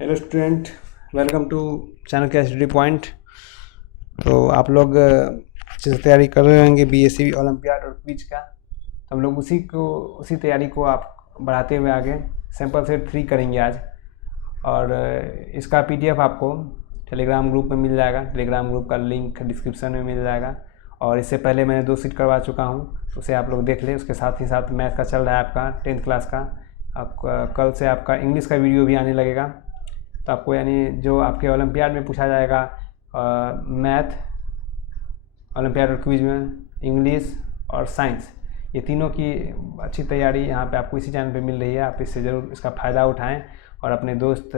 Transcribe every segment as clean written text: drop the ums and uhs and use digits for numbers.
Hello student, welcome to channel का study point. तो आप लोग अच्छे से तैयारी कर रहे होंगे बीएससी ओलंपियाड और क्विज का। तो हम लोग उसी तैयारी को आप बढ़ाते हुए आगे सैम्पल सेट 3 करेंगे आज। और इसका पीडीएफ आपको टेलीग्राम ग्रुप में मिल जाएगा। टेलीग्राम ग्रुप का लिंक डिस्क्रिप्शन में मिल जाएगा। और इससे पहले मैंने 2 सीट करवा चुका हूँ, उसे आप लोग देख लें। उसके साथ ही साथ मैथ का चल रहा है आपका 10th क्लास का। आपका कल से आपका इंग्लिश का वीडियो भी आने लगेगा। तो आपको यानी जो आपके ओलंपियाड में पूछा जाएगा मैथ, ओलंपियाड और क्विज में, इंग्लिश और साइंस, ये तीनों की अच्छी तैयारी यहाँ पे आपको इसी चैनल पे मिल रही है। आप इससे ज़रूर इसका फ़ायदा उठाएं और अपने दोस्त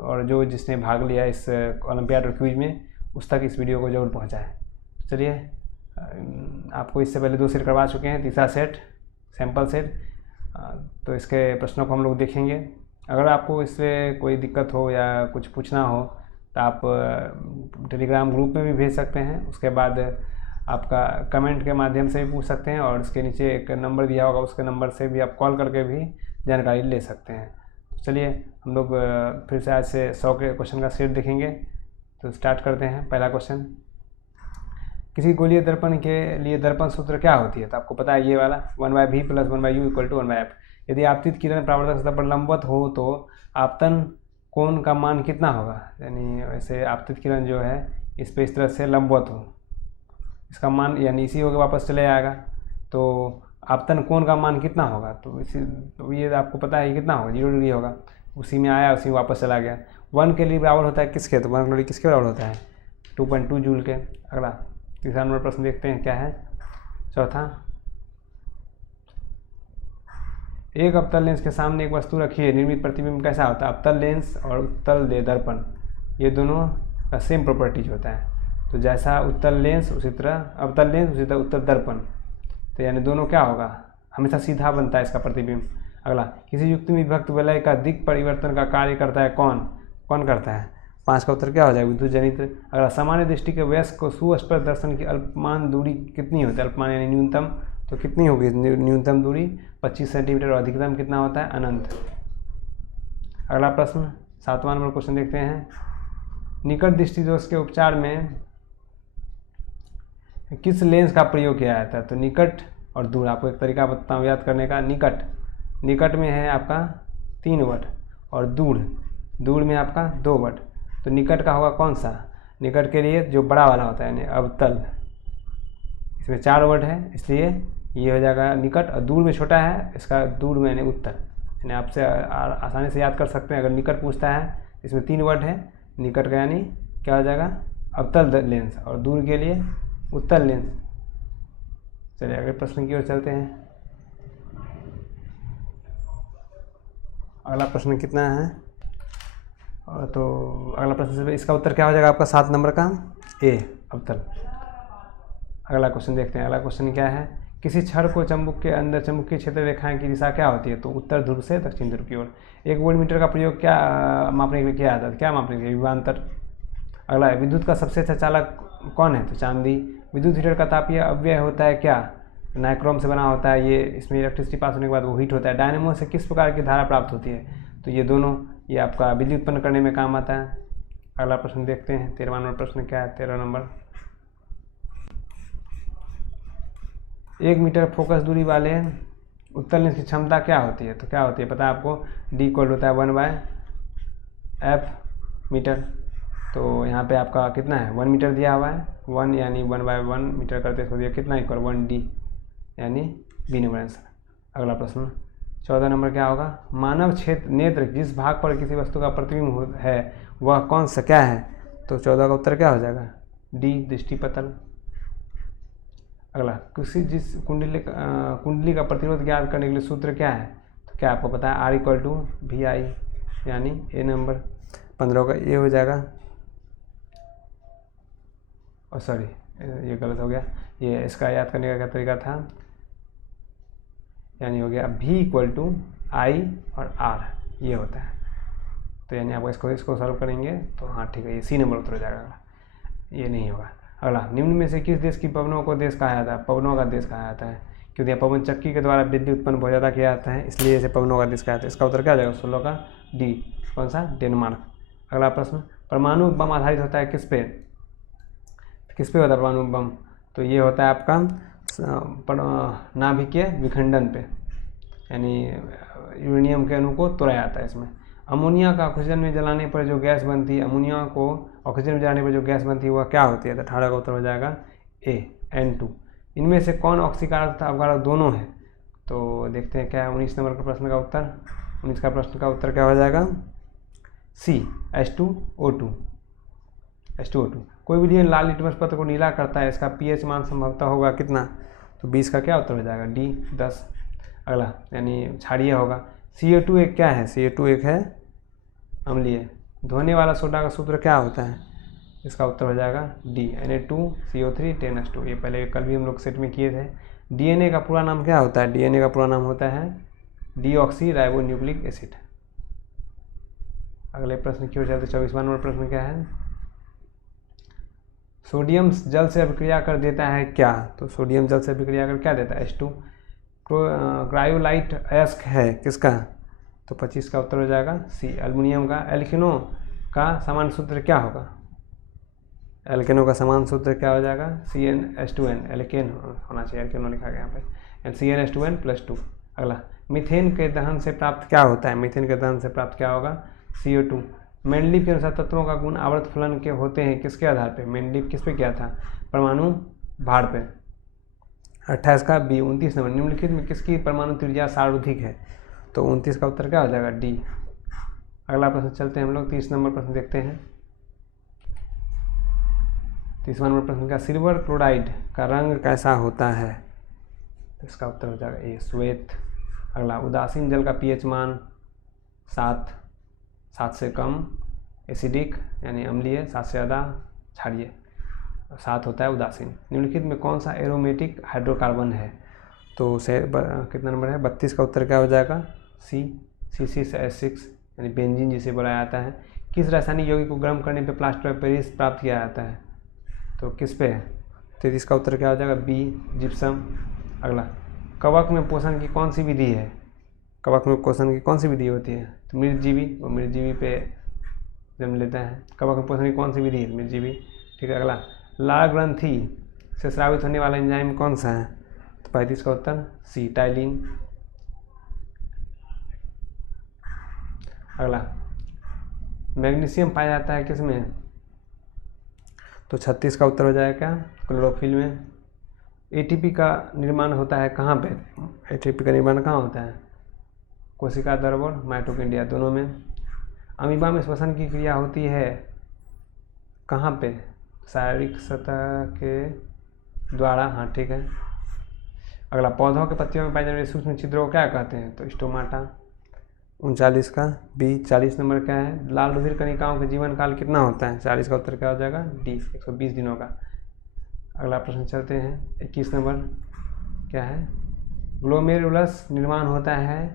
और जो जिसने भाग लिया इस ओलंपियाड और क्विज में उस तक इस वीडियो को ज़रूर पहुँचाएँ। चलिए, आपको इससे पहले 2 सेट करवा चुके हैं, तीसरा सेट सैम्पल सेट। तो इसके प्रश्नों को हम लोग देखेंगे। अगर आपको इससे कोई दिक्कत हो या कुछ पूछना हो तो आप टेलीग्राम ग्रुप में भी भेज सकते हैं। उसके बाद आपका कमेंट के माध्यम से भी पूछ सकते हैं, और इसके नीचे एक नंबर दिया होगा, उसके नंबर से भी आप कॉल करके भी जानकारी ले सकते हैं। तो चलिए, हम लोग फिर से आज से 100 के क्वेश्चन का सेट देखेंगे। तो स्टार्ट करते हैं। पहला क्वेश्चन, किसी गोलीय दर्पण के लिए दर्पण सूत्र क्या होती है? तो आपको पता है ये वाला 1/v + 1/u = 1/f। यदि आपतित किरण परावर्तक सतह पर लंबवत हो तो आपतन कोण का मान कितना होगा? यानी वैसे आपतित किरण जो है इस पर इस तरह से लंबवत हो, इसका मान यानी इसी होकर वापस चले आएगा। तो आपतन कोण का मान कितना होगा? तो ये आपको पता है कितना होगा, 0 डिग्री होगा। उसी में आया, उसी में वापस चला गया। 1 के लिए बराबर होता है किसके? तो 1 कैलोरी किसके बराबर होता है? 2.2 जूल के। अगला तीसरा नंबर प्रश्न देखते हैं क्या है। चौथा, एक अवतल लेंस के सामने एक वस्तु रखी है, निर्मित प्रतिबिंब कैसा होता है? अवतल लेंस और उत्तल दर्पण, ये दोनों का सेम प्रॉपर्टीज होता है। तो जैसा उत्तल लेंस उसी तरह अवतल लेंस, उसी तरह उत्तल दर्पण। तो यानी दोनों क्या होगा? हमेशा सीधा बनता है इसका प्रतिबिंब। अगला, किसी युक्ति में विभक्त वलय का दिक् परिवर्तन का कार्य करता है कौन करता है? 5 का उत्तर क्या हो जाएगा? विद्युत जनित। अगला, सामान्य दृष्टि के वयस्क को सुस्पष्ट दर्शन की अल्पमान दूरी कितनी होती है? अल्पमान यानी न्यूनतम, तो कितनी होगी न्यूनतम दूरी? 25 सेंटीमीटर। और अधिकतम कितना होता है? अनंत। अगला प्रश्न 7वां नंबर क्वेश्चन देखते हैं। निकट दृष्टि दोष के उपचार में किस लेंस का प्रयोग किया जाता है? तो निकट और दूर, आपको एक तरीका बताता हूँ याद करने का। निकट में है आपका 3 वट और दूर में आपका 2 वट। तो निकट का होगा कौन सा? निकट के लिए जो बड़ा वाला होता है यानी अवतल, इसमें 4 वट है, इसलिए ये हो जाएगा निकट। और दूर में छोटा है, इसका दूर में यानी उत्तर। यानी आपसे आसानी से याद कर सकते हैं। अगर निकट पूछता है, इसमें 3 वट है, निकट का यानी क्या हो जाएगा? अवतल लेंस, और दूर के लिए उत्तल लेंस। चलिए अगले प्रश्न की ओर चलते हैं। अगला प्रश्न कितना है? तो अगला प्रश्न से इसका उत्तर क्या हो जाएगा आपका 7 नंबर का? ए, अवतल। अगला क्वेश्चन देखते हैं। अगला क्वेश्चन क्या है? किसी छड़ को चुंबक के अंदर चुंबकीय क्षेत्र रेखाएं की दिशा क्या होती है? तो उत्तर ध्रुव से दक्षिण ध्रुव की ओर। 1 वोल्टमीटर का प्रयोग क्या मापने के लिए किया जाता है? क्या मापने के लिए? विभवांतर। अगला, विद्युत का सबसे अच्छा चालक कौन है? तो चांदी। विद्युत हीटर का तापीय अव्यय होता है क्या? नाइक्रोम से बना होता है। ये इसमें इलेक्ट्रिसिटी पास होने के बाद वो हीट होता है। डायनेमो से किस प्रकार की धारा प्राप्त होती है? तो ये दोनों, ये आपका बिजली उत्पन्न करने में काम आता है। अगला प्रश्न देखते हैं। 13वां नंबर प्रश्न क्या है? 13 नंबर, 1 मीटर फोकस दूरी वाले उत्तल लेंस की क्षमता क्या होती है? तो क्या होती है पता है आपको? D = होता है 1/f मीटर। तो यहाँ पे आपका कितना है? 1 मीटर दिया हुआ है। 1 यानी 1/1 मीटर करते इसको दिया कितना इक्वल 1D, यानी बी नंबर आंसर। अगला प्रश्न 14 नंबर क्या होगा? मानव क्षेत्र नेत्र जिस भाग पर किसी वस्तु का प्रतिबिंब है वह कौन सा क्या है? तो 14 का उत्तर क्या हो जाएगा? डी, दृष्टिपटल। अगला, जिस कुंडली का प्रतिरोध ज्ञात करने के लिए सूत्र क्या है? तो क्या आपको पता है? R = VI, यानी ए नंबर। 15 का ये हो जाएगा। और सॉरी, ये गलत हो गया। ये इसका याद करने का क्या तरीका था? यानी हो गया V = I और R, ये होता है। तो यानी आप इसको सॉल्व करेंगे तो हाँ ठीक है, ये सी नंबर उत्तर हो जाएगा, ये नहीं होगा। अगला, निम्न में से किस देश की पवनों को देश कहा जाता है? पवनों का देश कहा जाता है क्योंकि पवन चक्की के द्वारा बिजली उत्पन्न बहुत ज़्यादा किया जाता है, इसलिए इसे पवनों का देश कहा जाता है। इसका उत्तर क्या हो जाएगा? 16 का डी, कौन सा? डेनमार्क। अगला प्रश्न, परमाणु बम आधारित होता है किस पे होता है परमाणु बम? तो ये होता है आपका नाभिकीय विखंडन पे, यानी यूरेनियम के अणु को तोड़ा जाता है इसमें। अमोनिया का ऑक्सीजन में जलाने पर जो गैस बनती है, अमोनिया को ऑक्सीजन में जलाने पर जो गैस बनती है वह क्या होती है? तो 18 का उत्तर हो जाएगा ए, N2। इनमें से कौन ऑक्सीकारक तथा अपकारक दोनों है? तो देखते हैं क्या है 19 नंबर का प्रश्न का उत्तर। 19 का प्रश्न का उत्तर क्या हो जाएगा? सी, H2O2। कोई भी लिटमस लाल लिटमस पत्र को नीला करता है, इसका pH मान संभवतः होगा कितना? तो 20 का क्या उत्तर हो जाएगा? डी, 10। अगला यानी क्षारीय होगा। CO2 एक क्या है? CO2 एक है अम्लीय। धोने वाला सोडा का सूत्र क्या होता है? इसका उत्तर हो जाएगा डी, Na2CO3 10H2। ये पहले कल भी हम लोग सेट में किए थे। DNA का पूरा नाम क्या होता है? DNA का पूरा नाम होता है डीऑक्सी राइबो न्यूक्लिक एसिड। अगले प्रश्न की ओर चलते 24वां नंबर प्रश्न क्या है? सोडियम जल से अभिक्रिया कर देता है क्या? तो सोडियम जल से अभिक्रिया कर क्या देता है? H2। क्रायोलाइट अयस्क है किसका? तो 25 का उत्तर हो जाएगा सी, एल्युमिनियम का। एल्केनो का समान सूत्र क्या होगा? एल्केनो का समान सूत्र क्या हो जाएगा? CnH2n। एल्केन होना चाहिए, एल्केनो लिखा गया यहाँ पे, CnH2n+2। अगला, मीथेन के दहन से प्राप्त क्या होता है? मीथेन के दहन से प्राप्त क्या होगा? CO2। मेंडलीव के अनुसार तत्वों का गुण आवर्त फलन के होते हैं किसके आधार पे? मेंडलीव किस पे किया था? परमाणु भार पे। 28 का बी। 29 नंबर, निम्नलिखित में किसकी परमाणु त्रिज्या सार्वधिक है? तो 29 का उत्तर क्या हो जाएगा? डी। अगला प्रश्न चलते हैं हम लोग 30 नंबर प्रश्न देखते हैं। 30वां नंबर प्रश्न का, सिल्वर क्लोराइड का रंग कैसा होता है? तो इसका उत्तर हो जाएगा ए, श्वेत। अगला, उदासीन जल का pH मान 7 से कम एसिडिक यानी अम्लीय, 7 से ज़्यादा क्षारीय, 7 होता है उदासीन। निम्नलिखित में कौन सा एरोमेटिक हाइड्रोकार्बन है? तो कितना नंबर है? 32 का उत्तर क्या हो जाएगा? सी, C6H6 यानी बेंजीन जिसे बोला जाता है। किस रासायनिक यौगिक को गर्म करने पे प्लास्टर ऑफ पेरिस प्राप्त किया जाता है? तो किस पे? 33 का उत्तर क्या हो जाएगा? B, gypsum. अगला, कवक में पोषण की कौन सी विधि है? कवक में पोषण की कौन सी विधि होती है? तो मृतजीवी, वो मृतजीवी पे जन्म लेता है। कवक में पोषण की कौन सी विधि है? मृतजीवी। ठीक है। अगला, लाल ग्रंथि से स्रावित होने वाला एंजाइम कौन सा है? तो 35 का उत्तर सी, टाइलिन। अगला, मैग्नीशियम पाया जाता है किसमें? तो 36 का उत्तर हो जाएगा क्या? क्लोरोफिल में। ATP का निर्माण होता है कहाँ पे? ATP का निर्माण कहाँ होता है? कोशिका द्रव और माइटोकॉन्ड्रिया दोनों में। अमीबा में श्वसन की क्रिया होती है कहाँ पे? शारीरिक सतह के द्वारा। हाँ ठीक है। अगला, पौधों के पत्तियों में पाए जाने वाले सूक्ष्म छिद्रों को क्या कहते हैं? तो स्टोमाटा। 39 का बी। 40 नंबर क्या है? लाल रुधिर कणिकाओं का जीवन काल कितना होता है? 40 का उत्तर क्या हो जाएगा? डी, 120 दिनों का। अगला प्रश्न चलते हैं 21 नंबर क्या है? ग्लोमेरुलस निर्माण होता है,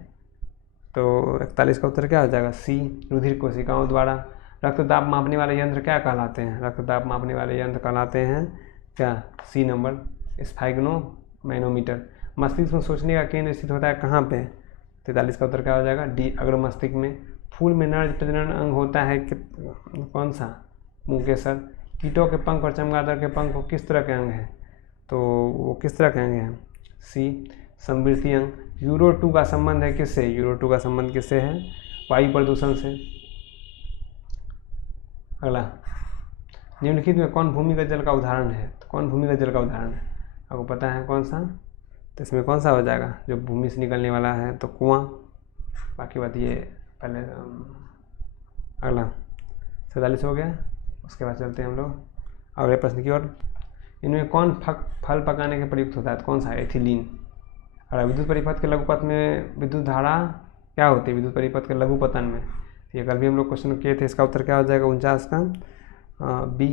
तो 41 का उत्तर क्या हो जाएगा? सी, रुधिर कोशिकाओं द्वारा। रक्तदाब मापने वाले यंत्र क्या कहलाते हैं? रक्तदाब मापने वाले यंत्र कहलाते हैं क्या? C number, sphygmomanometer. मस्तिष्क में सोचने का केंद्र स्थित होता है कहाँ पे? 43 का उत्तर क्या हो जाएगा? डी, अग्र मस्तिष्क में। फूल में नर प्रजनन अंग होता है कौन सा? मुकेसर। कीटों के पंख और चमगादड़ के पंख को किस तरह के अंग हैं? तो वो किस तरह के अंग हैं? सी, समवृद्धि अंग। यूरो 2 का संबंध है किससे? यूरो 2 का संबंध किससे है? वायु प्रदूषण से। अगला, निम्नलिखित में कौन भूमिगत जल का उदाहरण है? तो कौन भूमिगत जल का उदाहरण है? आपको पता है कौन सा? तो इसमें कौन सा हो जाएगा जो भूमि से निकलने वाला है? तो कुआं। बाकी बात ये पहले। अगला 47 हो गया। उसके बाद चलते हैं हम लोग अगले प्रश्न की ओर। इनमें कौन फल पकाने के प्रयुक्त होता है? तो कौन सा? एथिलीन। अगर विद्युत परिपथ के लघुपथ में विद्युत धारा क्या होती है? विद्युत परिपथ के लघुपतन में। ये कल भी हम लोग क्वेश्चन किए थे। इसका उत्तर क्या हो जाएगा? 49 का बी।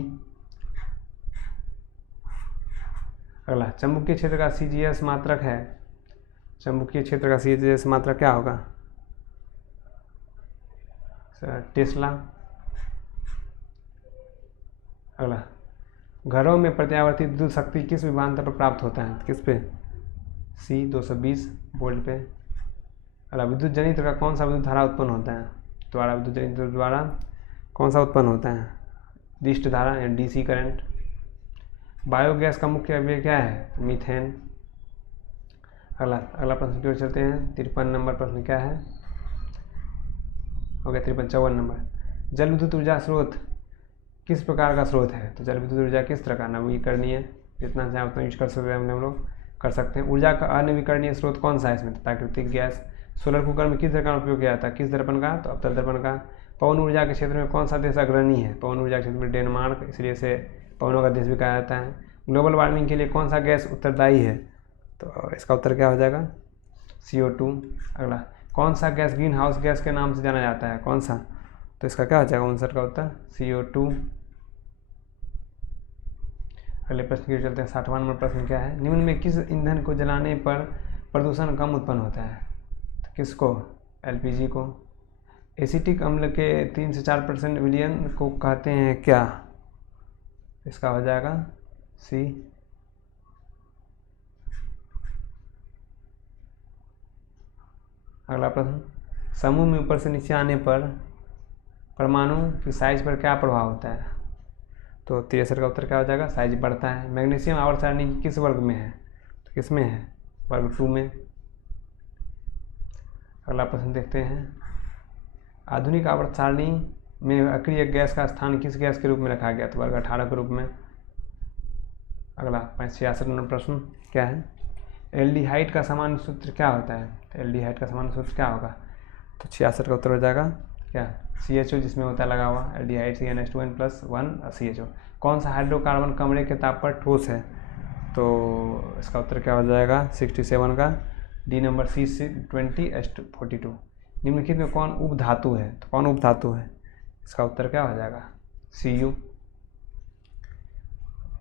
अगला, चुंबकीय क्षेत्र का CGS मात्रक है। चुंबकीय क्षेत्र का CGS मात्रक क्या होगा? टेस्ला। अगला, घरों में प्रत्यावर्तित विद्युत शक्ति किस विभवांतर पर प्राप्त होता है? किस पे? सी, 220 वोल्ट पे। अगला, विद्युत जनित्र का कौन सा विद्युत धारा उत्पन्न होता है? द्वारा विद्युत जनित्र द्वारा कौन सा उत्पन्न होता है? दिष्ट धारा या डीसी करंट। बायोगैस का मुख्य अवयव क्या है? मीथेन। अगला प्रश्न की ओर चलते हैं। 53 नंबर प्रश्न क्या है? हो गया 54 नंबर। जल विद्युत ऊर्जा स्रोत किस प्रकार का स्रोत है? तो जल विद्युत ऊर्जा किस तरह का? नवीकरणीय, जितना चाहे उतना यूज कर सकते हैं हम लोग कर सकते हैं। ऊर्जा का अनवीकरणीय स्रोत कौन सा है इसमें? प्राकृतिक गैस। सोलर कुकर में किस दर्पण का उपयोग किया जाता है? किस दर्पण का? तो अवतल दर्पण का। पवन ऊर्जा के क्षेत्र में कौन सा देश अग्रणी है? पवन ऊर्जा के क्षेत्र में डेनमार्क, इसलिए इसे पवनों का देश भी कहा जाता है। ग्लोबल वार्मिंग के लिए कौन सा गैस उत्तरदायी है? तो इसका उत्तर क्या हो जाएगा? CO2। अगला, कौन सा गैस ग्रीन हाउस गैस के नाम से जाना जाता है? कौन सा? तो इसका क्या हो जाएगा 59 का उत्तर? CO2। अगले प्रश्न की ओर चलते हैं। 60वां नंबर प्रश्न क्या है? निम्न में किस ईंधन को जलाने पर प्रदूषण कम उत्पन्न होता है? तो किसको? LPG को। एसिटिक अम्ल के 3 से 4% विलयन को कहते हैं क्या? इसका हो जाएगा C। अगला प्रश्न, समूह में ऊपर से नीचे आने पर परमाणु की साइज पर क्या प्रभाव होता है? तो 63 का उत्तर क्या हो जाएगा? साइज बढ़ता है। मैग्नीशियम आवर्त सारणी किस वर्ग में है? तो किस में है? वर्ग 2 में। अगला प्रश्न देखते हैं। आधुनिक आवर्त सारणी में अक्रिय गैस का स्थान किस गैस के रूप में रखा गया? तो वर्ग 18 के रूप में। अगला 66 नंबर प्रश्न क्या है? एल्डिहाइड का सामान्य सूत्र क्या होता है? तो एल्डिहाइड का सामान्य सूत्र क्या होगा? तो 66 का उत्तर हो जाएगा क्या? CHO, जिसमें होता है लगा हुआ एल्डिहाइड CnH2n+1 CHO। कौन सा हाइड्रोकार्बन कमरे के ताप पर ठोस है? तो इसका उत्तर क्या हो जाएगा? 67 का D नंबर C20H42। निम्नलिखित में कौन उपधातु है? तो कौन उपधातु है? इसका उत्तर क्या हो जाएगा? Cu।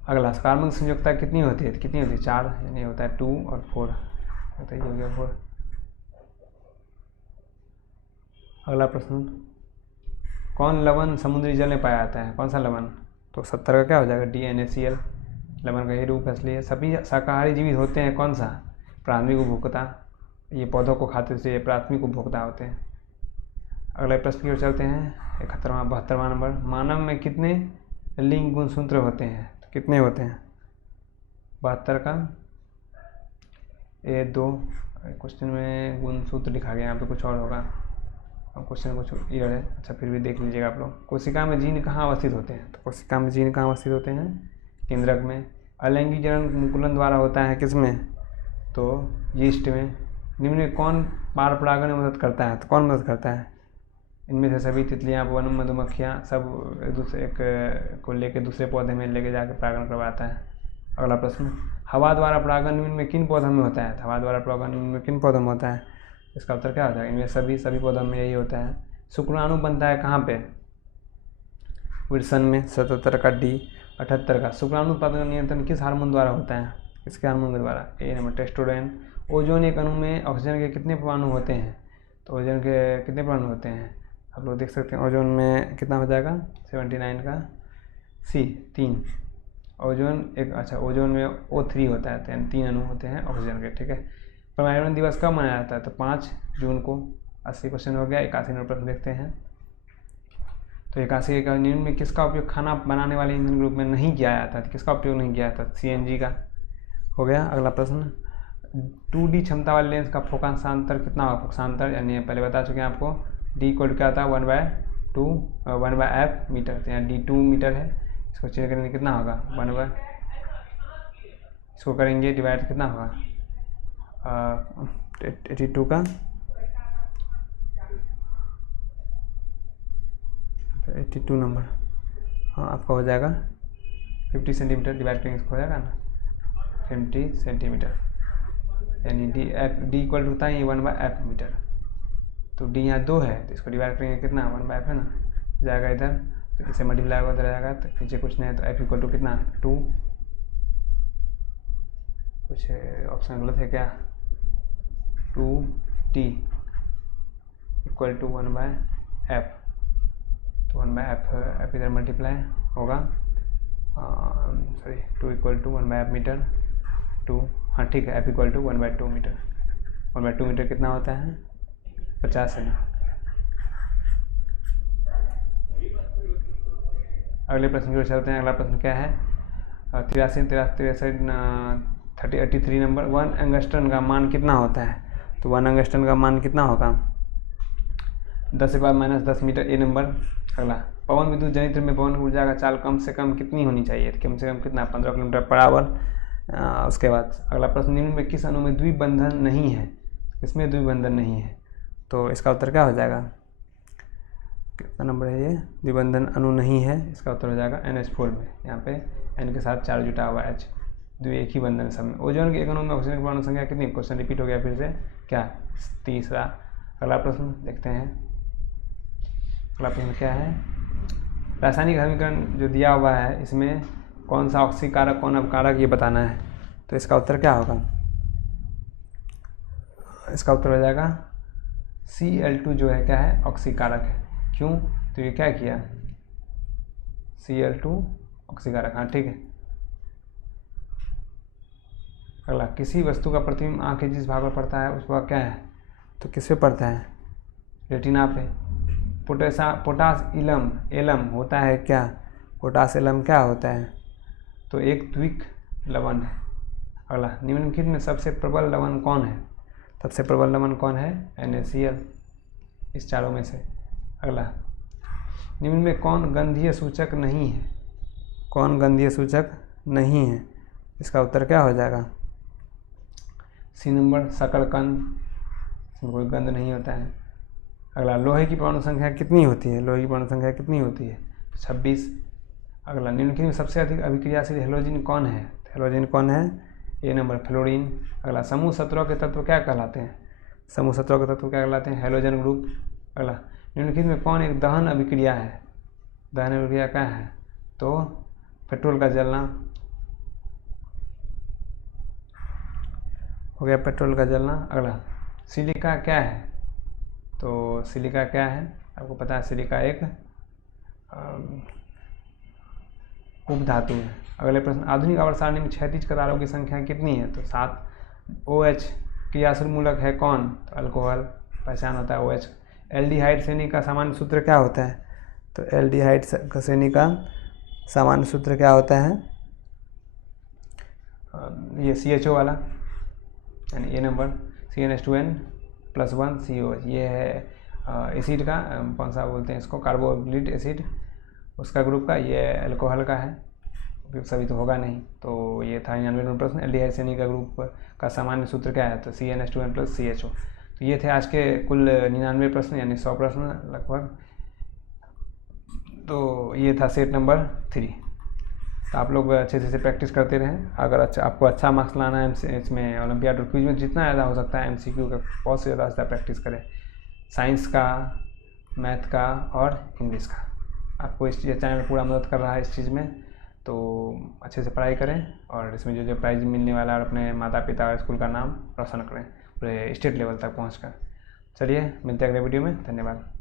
अगला, कार्बन की संयोजकता कितनी होती है? कितनी होती है? 4, यानी होता है 2 और 4। बताइए हो गया 4। अगला प्रश्न, कौन लवण समुद्री जल में पाया जाता है? कौन सा लवण? तो 70 का क्या हो जाएगा? D NaCl। लवण का ही रूप है, इसलिए सभी शाकाहारी जीवित होते हैं कौन सा? प्राथमिक उपभोक्ता। ये पौधों को खाते से प्राथमिक उपभोक्ता होते हैं। अगले प्रश्न की ओर चलते हैं। 72वां नंबर, मानव में कितने लिंग गुणसूत्र होते हैं? तो कितने होते हैं? 72 का A2। क्वेश्चन में गुणसूत्र लिखा गया, यहाँ पे कुछ और होगा और क्वेश्चन कुछ ईयर है। अच्छा, फिर भी देख लीजिएगा आप लोग। कोशिका में जीन कहाँ अवस्थित होते हैं? तो कोशिका में जीन कहाँ अवस्थित होते हैं? केंद्रक में। अलैंगिक जनन मुकुलन द्वारा होता है किसमें? तो यीस्ट में। निम्न में कौन पार परागण में मदद करता है? तो कौन मदद करता है? इनमें से सभी तितलियाँ, वन मधुमक्खियाँ सब एक दूसरे को लेकर दूसरे पौधे में लेके जाकर परागण करवाता है। अगला प्रश्न, हवा द्वारा परागण निम्न में किन पौधों में होता है? हवा द्वारा परागण निम्न में किन पौधों में होता है? इसका उत्तर क्या हो जाएगा? इनमें सभी पौधों में यही होता है। शुक्राणु बनता है कहाँ पे? विल्सन में। 77 का D। 78 का, शुक्राणु उत्पादन का नियंत्रण किस हार्मोन द्वारा होता है? किसके हार्मोन के द्वारा? A number testosterone. ओजोन एक अणु में ऑक्सीजन के कितने परमाणु होते हैं? तो ओजोन के कितने परमाणु होते हैं? आप लोग देख सकते हैं। ओजोन में कितना हो जाएगा? 79 का C 3। ओजोन एक, अच्छा, ओजोन में O3 होता है, यानी 3 अणु होते हैं ऑक्सीजन के। ठीक है। पर्यावरण दिवस कब मनाया जाता है? तो 5 जून को। 80 क्वेश्चन हो गया। 81 नंबर प्रश्न देखते हैं। तो 81 का, निम्न में किसका उपयोग खाना बनाने वाले ईंधन के रूप में नहीं किया जाता? किसका उपयोग नहीं किया जाता? CNG का हो गया। अगला प्रश्न, 2D क्षमता वाले लेंस का फोकासांतर कितना होगा? फोकासांतर यानी पहले बता चुके हैं आपको। D इक्वल क्या होता है? 1/f metre. तो यहाँ D 2 मीटर है। इसको चेंज करेंगे कितना होगा? 1/, इसको करेंगे डिवाइड कितना होगा? 82 का 82 नंबर। हाँ, आपका हो जाएगा 50 सेंटीमीटर। डिवाइड करेंगे इसको हो जाएगा ना 50 सेंटीमीटर, यानी D इक्वल होता है 1/f मीटर। तो D यहाँ 2 है, तो इसको डिवाइड करेंगे कितना? 1/f है ना, जाएगा इधर, तो इसे मल्टीप्लाई होगा उधर जाएगा। तो नीचे कुछ नहीं है, तो F इक्वल टू कितना? 2। कुछ ऑप्शन गलत है क्या? 2T equal to 1/f। तो 1/f इधर मल्टीप्लाई होगा, sorry 2 equal to 1/f metre 2। हाँ ठीक है, F equal to 1/2 metre. 1/2 metre कितना होता है? 50 है ना। अगले प्रश्न की ओर चलते हैं। अगला प्रश्न क्या है, 83 63 83 नंबर। 1 एंगस्ट्रम का मान कितना होता है? तो 1 एंगस्ट्रम का मान कितना होगा? 10⁻⁻10 मीटर, ए नंबर। अगला, पवन विद्युत जनित्र में पवन ऊर्जा का चाल कम से कम कितनी होनी चाहिए? कम से कम कितना? 15 किलोमीटर पर आवर। उसके बाद अगला प्रश्न, निम्न में किस अणु में द्विबंधन नहीं है? इसमें द्विबंधन नहीं है, तो इसका उत्तर क्या हो जाएगा? कितना नंबर है ये? द्विबंधन अणु नहीं है, इसका उत्तर हो जाएगा NH4 में। यहाँ पे N के साथ 4 जुटा हुआ H, द्वि एक ही बंधन सब में। ओजोन के एक अणु में ऑक्सीजन की परमाणु संख्या कितनी? क्वेश्चन रिपीट हो गया फिर से, क्या? तीसरा। अगला प्रश्न देखते हैं। अगला प्रश्न क्या है, रासायनिक समीकरण जो दिया हुआ है इसमें कौन सा ऑक्सीकारक कौन अपकारक ये बताना है, तो इसका उत्तर क्या होगा? इसका उत्तर हो जाएगा Cl2 जो है क्या है? ऑक्सीकारक है। क्यों? तो ये क्या किया? Cl2 ऑक्सीकारक, हाँ ठीक है। अगला, किसी वस्तु का प्रतिबिंब आँख के जिस भाग पर पड़ता है उस पर क्या है? तो किस पे पड़ता है? रेटिना पे। पोटास एलम होता है क्या? पोटास एलम क्या होता है? तो एक द्विक लवण है। अगला, निम्नलिखित में सबसे प्रबल लवण कौन है? सबसे प्रबल लवण कौन है? NaCl, इस चारों में से। अगला, निम्न में कौन गंधीय सूचक नहीं है? कौन गंधीय सूचक नहीं है? इसका उत्तर क्या हो जाएगा? C नंबर, शकरकंद, इसमें कोई गंध नहीं होता है। अगला, लोहे की परमाणु संख्या कितनी होती है? लोहे की परमाणु संख्या कितनी होती है? 26। अगला, निम्नलिखित में सबसे अधिक अभिक्रियाशील हेलोजन कौन है? हेलोजन कौन है? ए नंबर, फ्लोरीन। अगला, समूह 17 के तत्व क्या कहलाते हैं? समूह 17 के तत्व क्या कहलाते हैं? Halogen group. अगला, निम्नलिखित में कौन एक दहन अभिक्रिया है? दहन अभिक्रिया क्या है? तो पेट्रोल का जलना हो गया, पेट्रोल का जलना। अगला, सिलिका क्या है? तो सिलिका क्या है? आपको पता है, सिलिका एक उपधातु है। अगले प्रश्न, आधुनिक आवर्त सारणी में क्षैतिज कतारों की संख्या कितनी है? तो 7। OH क्रियाशील मूलक है कौन? तो अल्कोहल, पहचान होता है OH। एल्डिहाइड श्रेणी का सामान्य सूत्र क्या होता है? तो एल्डिहाइड श्रेणी का सामान्य सूत्र क्या होता है? ये CHO वाला, यानी ए नंबर, CnH2n+1 COH। ये है एसिड का, कौन सा बोलते हैं इसको? कार्बोक्सिलिक एसिड, उसका ग्रुप का। ये अल्कोहल का है, सभी तो होगा नहीं। तो ये था 99 नंबर प्रश्न, एल्डिहाइड श्रेणी का ग्रुप का सामान्य सूत्र क्या है? तो CnH2n+CHO। तो ये थे आज के कुल 99 प्रश्न, यानी 100 प्रश्न लगभग। तो ये था सेट नंबर 3। तो आप लोग अच्छे से प्रैक्टिस करते रहें। अगर आपको अच्छा मार्क्स लाना है इसमें ओलंपियाड और क्विज में, जितना ज़्यादा हो सकता है MCQ का बहुत से ज़्यादा प्रैक्टिस करें, साइंस का, मैथ का और इंग्लिश का। आपको इस चैनल पूरा मदद कर रहा है इस चीज़ में, तो अच्छे से पढ़ाई करें और इसमें जो प्राइज़ मिलने वाला है और अपने माता पिता और स्कूल का नाम रोशन करें पूरे स्टेट लेवल तक पहुँच कर। चलिए, मिलते हैं अगले वीडियो में। धन्यवाद।